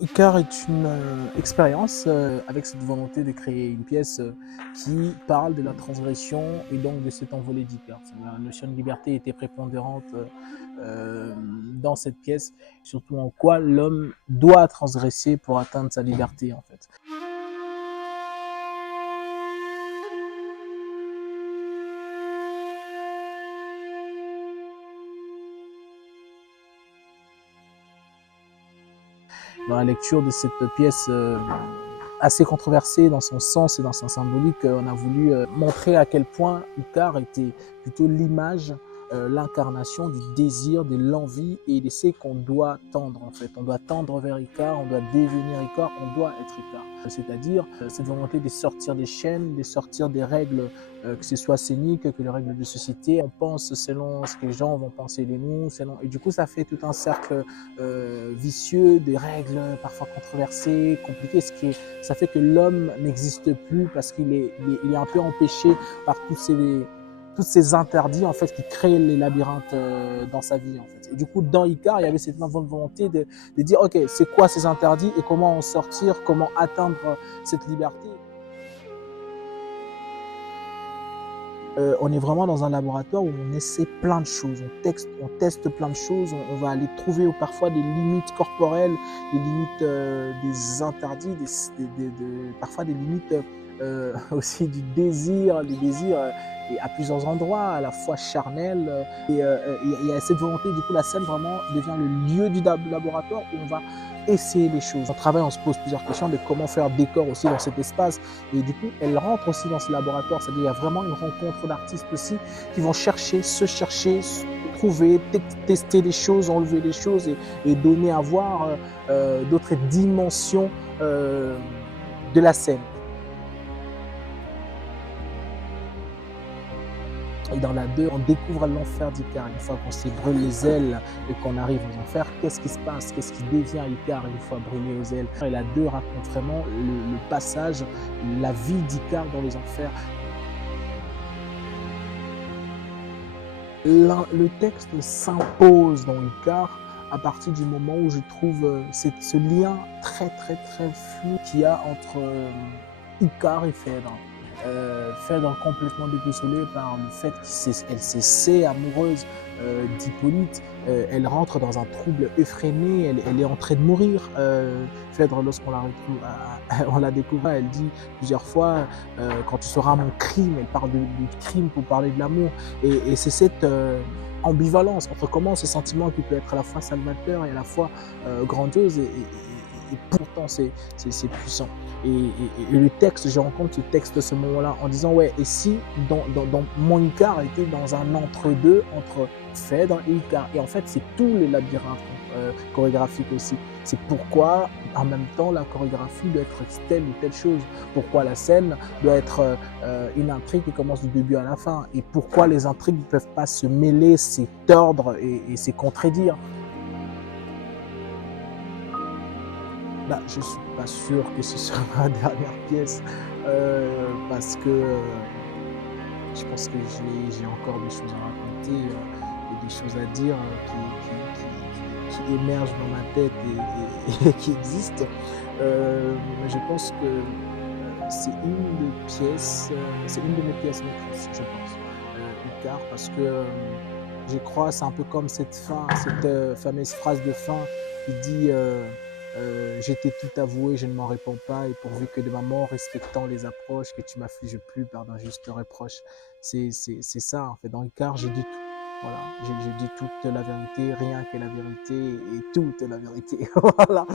Icar est une expérience avec cette volonté de créer une pièce qui parle de la transgression et donc de cet envolé d'Icar. La notion de liberté était prépondérante dans cette pièce, surtout en quoi l'homme doit transgresser pour atteindre sa liberté en fait. Dans la lecture de cette pièce assez controversée dans son sens et dans sa symbolique, on a voulu montrer à quel point Icar était plutôt l'image, l'incarnation du désir, de l'envie, et il sait qu'on doit tendre en fait. On doit tendre vers Icar, on doit devenir Icar, on doit être Icar. C'est-à-dire cette volonté de sortir des chaînes, de sortir des règles, que ce soit scéniques, que les règles de société. On pense selon ce que les gens vont penser de nous, et du coup ça fait tout un cercle vicieux, des règles parfois controversées, compliquées, ça fait que l'homme n'existe plus parce qu'il est un peu empêché par tous ces interdits en fait qui créent les labyrinthes dans sa vie en fait. Et du coup dans Icar, il y avait cette volonté de dire ok, c'est quoi ces interdits et comment en sortir, comment atteindre cette liberté. On est vraiment dans un laboratoire où on essaie plein de choses, on teste plein de choses, on va aller trouver parfois des limites corporelles, des limites des interdits, parfois des limites aussi du désir, et à plusieurs endroits, à la fois charnel. Il y a cette volonté, du coup la scène vraiment devient le lieu du laboratoire où on va essayer les choses. En travail, on se pose plusieurs questions de comment faire décor aussi dans cet espace. Et du coup, elle rentre aussi dans ce laboratoire. C'est-à-dire qu'il y a vraiment une rencontre d'artistes aussi qui vont chercher, trouver, tester des choses, enlever des choses et donner à voir d'autres dimensions de la scène. Et dans la 2, on découvre l'enfer d'Icar. Une fois qu'on s'est brûlé les ailes et qu'on arrive aux enfers, qu'est-ce qui se passe? Qu'est-ce qui devient Icar une fois brûlé aux ailes? Et la 2 raconte vraiment le passage, la vie d'Icar dans les enfers. Le texte s'impose dans Icar à partir du moment où je trouve ce lien très très très flou qu'il y a entre Icar et Phèdre. Phèdre complètement déboussolée par le fait qu'elle s'est amoureuse d'Hippolyte. Elle rentre dans un trouble effréné, elle est en train de mourir. Phèdre, lorsqu'on la retrouve, on la découvre, elle dit plusieurs fois quand tu seras mon crime, elle parle du crime pour parler de l'amour. Et c'est cette ambivalence entre comment ce sentiment qui peut être à la fois salvateur et à la fois grandiose, et pourtant c'est puissant. Et le texte, je rencontre ce texte à ce moment-là en disant ouais, et si dans mon Icar était dans un entre-deux entre Phèdre et Icar. Et en fait c'est tout le labyrinthe chorégraphique aussi. C'est pourquoi en même temps la chorégraphie doit être telle ou telle chose, pourquoi la scène doit être une intrigue qui commence du début à la fin, et pourquoi les intrigues ne peuvent pas se mêler, se tordre et se contredire. Bah, je suis pas sûr que ce soit ma dernière pièce parce que je pense que j'ai encore des choses à raconter et des choses à dire qui émergent dans ma tête et qui existent. Je pense que c'est une de mes pièces maîtresses, je pense, Icar, parce que je crois c'est un peu comme cette fameuse phrase de fin qui dit j'ai tout avoué, je ne m'en réponds pas, et pourvu que de ma mort, respectant les approches, que tu m'affliges plus par d'injustes reproches. C'est ça, en fait. Dans Icar, j'ai dit tout. Voilà, j'ai dit toute la vérité, rien que la vérité, et toute la vérité. Voilà.